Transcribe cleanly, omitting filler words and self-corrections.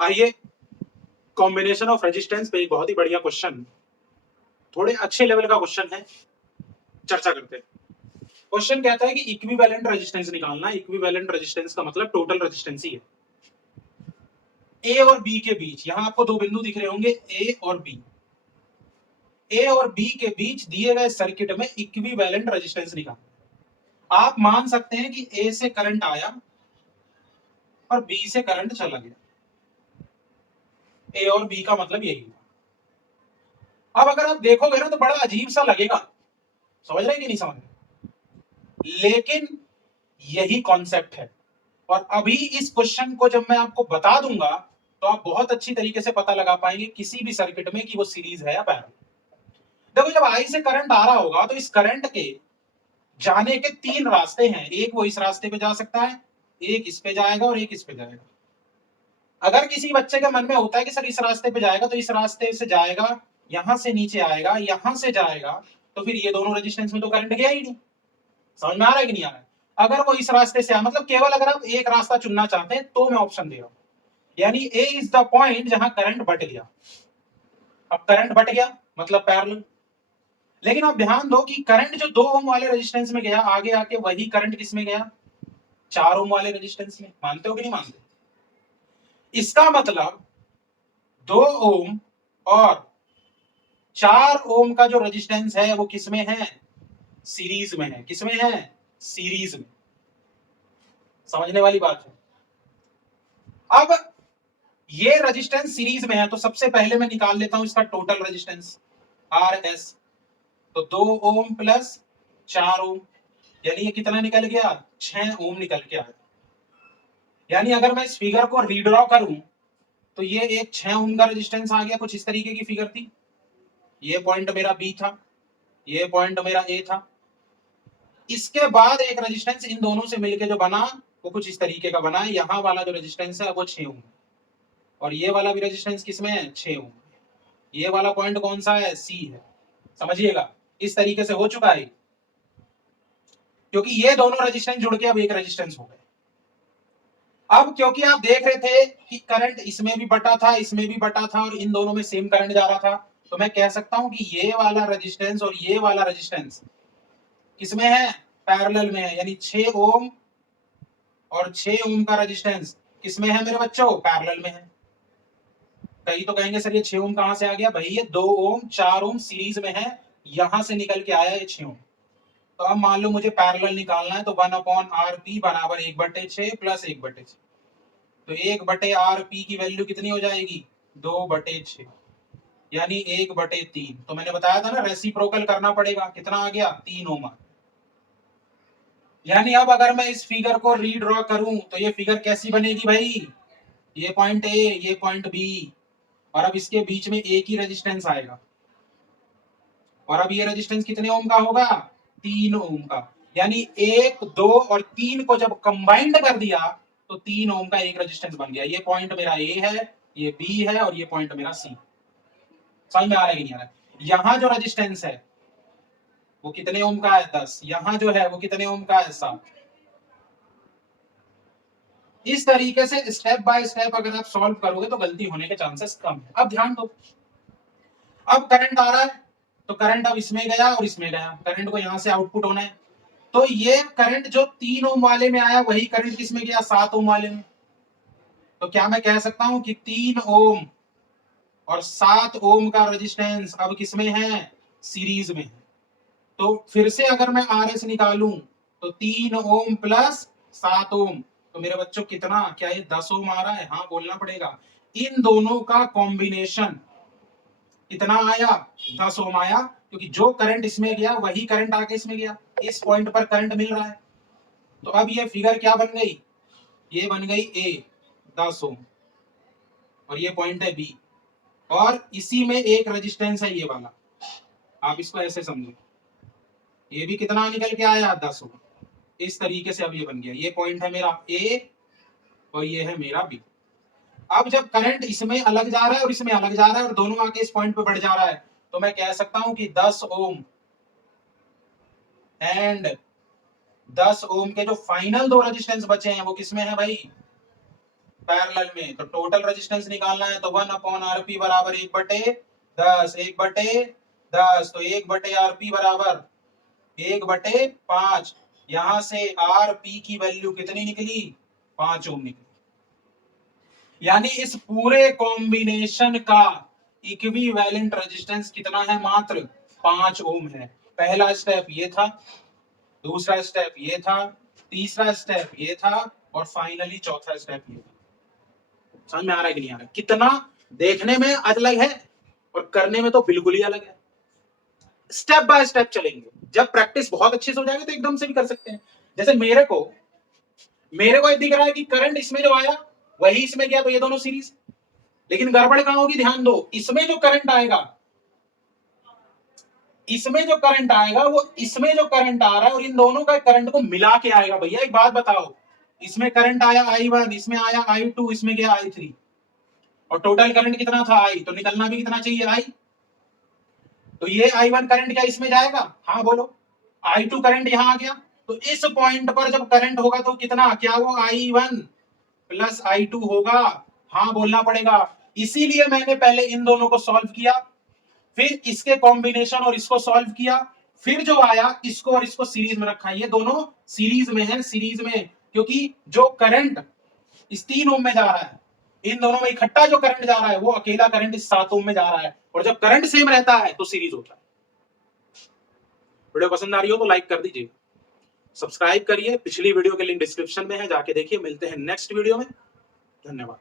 आइए combination of resistance पे एक बहुत ही बढ़िया क्वेश्चन, थोड़े अच्छे लेवल का क्वेश्चन है, चर्चा करते हैं। क्वेश्चन कहता है कि इक्विवेलेंट रेजिस्टेंस निकालना। इक्विवेलेंट रेजिस्टेंस का मतलब टोटल रेजिस्टेंस ही है। ए और बी के बीच, यहां आपको दो बिंदु दिख रहे होंगे, ए और बी। ए और बी के बीच दिए गए सर्किट में इक्विवेलेंट रेजिस्टेंस निकालना। आप मान सकते हैं कि ए से करंट आया और बी से करंट चला गया। ए और बी का मतलब यही हुआ। अब अगर आप देखोगे ना तो बड़ा अजीब सा लगेगा, समझ रहे हैं कि नहीं समझ रहे, लेकिन यही कॉन्सेप्ट है। और अभी इस क्वेश्चन को जब मैं आपको बता दूंगा तो आप बहुत अच्छी तरीके से पता लगा पाएंगे किसी भी सर्किट में कि वो सीरीज है या पैरेलल। देखो, जब आई से करंट आ रहा होगा तो इस करंट के जाने के तीन रास्ते हैं। एक वो इस रास्ते पे जा सकता है, एक इस पे जाएगा और एक इस पे जाएगा। अगर किसी बच्चे के मन में होता है कि सर इस रास्ते पे जाएगा, तो इस रास्ते से जाएगा, यहां से नीचे आएगा, यहां से जाएगा, तो फिर ये दोनों रेजिस्टेंस में तो करंट गया ही नहीं। समझ में आ रहा है कि नहीं आ रहा है? अगर वो इस रास्ते से मतलब केवल अगर आप एक रास्ता चुनना चाहते हैं तो मैं ऑप्शन दे रहा हूं, यानी ए इज द पॉइंट जहां करंट बट गया। अब करंट बट गया मतलब पैरेलल। लेकिन आप ध्यान दो कि करंट जो 2 ओम वाले रेजिस्टेंस में गया, आगे आके वही करंट किस में गया, 4 ओम वाले रेजिस्टेंस में। मानते हो कि नहीं मानते? इसका मतलब 2 ओम और 4 ओम का जो रेजिस्टेंस है वो किसमें है, सीरीज में है। किसमें है, सीरीज में। समझने वाली बात है। अब ये रेजिस्टेंस सीरीज में है तो सबसे पहले मैं निकाल लेता हूं इसका टोटल रेजिस्टेंस, आर एस। तो 2 ओम प्लस 4 ओम, यानी ये कितना निकल गया, 6 ओम निकल के आया। यानी अगर मैं इस फिगर को रीड्रॉ करूं तो ये एक 6 ओम का रेजिस्टेंस आ गया। कुछ इस तरीके की फिगर थी। ये पॉइंट मेरा बी था, ये पॉइंट मेरा ए था। इसके बाद एक रेजिस्टेंस इन दोनों से मिलके जो बना वो कुछ इस तरीके का बना। यहां वाला जो रेजिस्टेंस है वो 6 ओम, और ये वाला भी रेजिस्टेंस किसमें है, 6 ओम। ये वाला पॉइंट कौन सा है, सी है। समझिएगा, इस तरीके से हो चुका है, क्योंकि ये दोनों रेजिस्टेंस जुड़ के अब एक रेजिस्टेंस हो गए। अब क्योंकि आप देख रहे थे कि करंट इसमें भी बटा था, इसमें भी बटा था, और इन दोनों में सेम करंट जा रहा था, तो मैं कह सकता हूं कि ये वाला रेजिस्टेंस और ये वाला रेजिस्टेंस किसमें है, पैरेलल में है। यानी 6 ओम और 6 ओम का रेजिस्टेंस किसमें है मेरे बच्चों, पैरेलल में है। कई तो कहेंगे सर ये 6 ओम कहां से आ गया, भाई ये 2 ओम 4 ओम सीरीज में है, यहां से निकल के आया ये 6 ओम। तो अब मान लो मुझे पैरेलल निकालना है, तो 1/RP बराबर 1/6 प्लस 1/6। तो 1/RP की वैल्यू कितनी हो जाएगी, 2/6, यानी 1/3। तो मैंने बताया था ना रेसिप्रोकल करना पड़ेगा। कितना आ गया, 3 ओम। यानी अब अगर मैं इस फिगर को रीड्रॉ करूं तो ये फिगर कैसी बनेगी भाई, ये पॉइंट ए, ये पॉइंट बी, और अब इसके बीच में एक ही रेजिस्टेंस आएगा। और अब ये रेजिस्टेंस कितने ओम का होगा, 3 ओम का। यानी 1, 2 और 3 को जब कंबाइंड कर दिया तो 3 ओम का एक रेजिस्टेंस बन गया। ये पॉइंट मेरा ए है, ये बी है, और ये पॉइंट मेरा सी। समझ में आ रहा है कि नहीं आ रहा है? यहां जो रेजिस्टेंस है वो कितने ओम का है, 10। यहां जो है वो कितने ओम का है, 7। इस तरीके से स्टेप बाय स्टेप अगर आप सॉल्व करोगे तो गलती होने के चांसेस कम है। अब ध्यान दो, अब करंट आ रहा है तो करंट अब इसमें गया और इसमें गया, करंट को यहां से आउटपुट होना है। तो ये करंट जो 3 ओम वाले में आया वही करंट किसमें गया, 7 ओम वाले में। तो क्या मैं कह सकता हूं कि 3 ओम और 7 ओम का रेजिस्टेंस अब किसमें है, सीरीज में है। तो फिर से अगर मैं आर एस निकालूं तो 3 ओम प्लस 7 ओम, तो मेरे बच्चों कितना, क्या ये 10 ओम आ रहा है, हाँ बोलना पड़ेगा। इन दोनों का कॉम्बिनेशन कितना आया, 10 ओम आया, क्योंकि जो करंट इसमें गया वही करंट आके इसमें गया। इस पॉइंट पर करंट मिल रहा है। तो अब ये फिगर क्या बन गई, ये बन गई ए, 10 ओम, और ये पॉइंट है बी, और इसी में एक रेजिस्टेंस है ये वाला। आप इसको ऐसे समझो, ये भी कितना निकल के आया, 10 ओम। इस तरीके से अब ये बन गया, ये पॉइंट है मेरा ए और ये है मेरा बी। अब जब करंट इसमें अलग जा रहा है और इसमें अलग जा रहा है और दोनों आके इस पॉइंट पे बढ़ जा रहा है, तो मैं कह सकता हूं कि 10 ओम एंड 10 ओम के जो फाइनल दो रेजिस्टेंस बचे हैं वो किसमें है भाई, पैरेलल में, तो टोटल रेजिस्टेंस निकालना है तो 1/Rp बराबर 1/10, 1/10, तो 1/Rp बराबर 1/5। यहां से Rp की वैल्यू कितनी निकली? 5 ओम निकली। यानी इस पूरे कॉम्बिनेशन का इक्विवेलेंट रेजिस्टेंस कितना है? मात्र 5 ओम है। पहला स्टेप ये था, दूसरा स्टेप ये था, तीसरा स्टेप ये था और फाइनली चौथा स्टेप ये था। समझ में आ रहा है कि नहीं आ रहा है? कितना देखने में अलग है और करने में तो बिल्कुल ही अलग है। स्टेप बाय स्टेप चलेंगे। जब प्रैक्टिस बहुत अच्छे से हो जाएगी तो एकदम से भी कर सकते हैं। जैसे मेरे को ये दिख रहा है कि करंट इसमें जो आया वही इसमें गया, तो ये दोनों सीरीज। लेकिन गड़बड़ कहां होगी? ध्यान दो, इसमें जो करंट आएगा, इसमें जो करंट आएगा वो इसमें जो करंट आ रहा है और इन दोनों का करंट को मिला के आएगा। भैया एक बात बताओ, इसमें करंट आया I1, इसमें आया I2, इसमें गया I3 और टोटल करंट कितना था? I, तो निकलना भी कितना चाहिए? I। तो ये I1 करंट क्या इसमें जाएगा? हाँ बोलो। I2 करंट यहां आ गया, तो इस पॉइंट पर जब करंट होगा तो कितना? क्या वो I1 प्लस I2 होगा? हाँ बोलना पड़ेगा। इसीलिए मैंने पहले इन दोनों को सॉल्व किया, फिर इसके कॉम्बिनेशन और इसको सॉल्व किया, फिर जो आया इसको और इसको सीरीज में रखा। ये दोनों सीरीज में है, सीरीज में, क्योंकि जो करंट इस 3 ओम में जा रहा है, इन दोनों में इकट्ठा जो करंट जा रहा है वो अकेला करंट इस 7 ओम में जा रहा है। और जब करंट सेम रहता है तो सीरीज होता है। वीडियो पसंद आ रही हो तो लाइक कर दीजिए, सब्सक्राइब करिए। पिछली वीडियो के लिंक डिस्क्रिप्शन में है, जाके देखिए। मिलते हैं नेक्स्ट वीडियो में। धन्यवाद।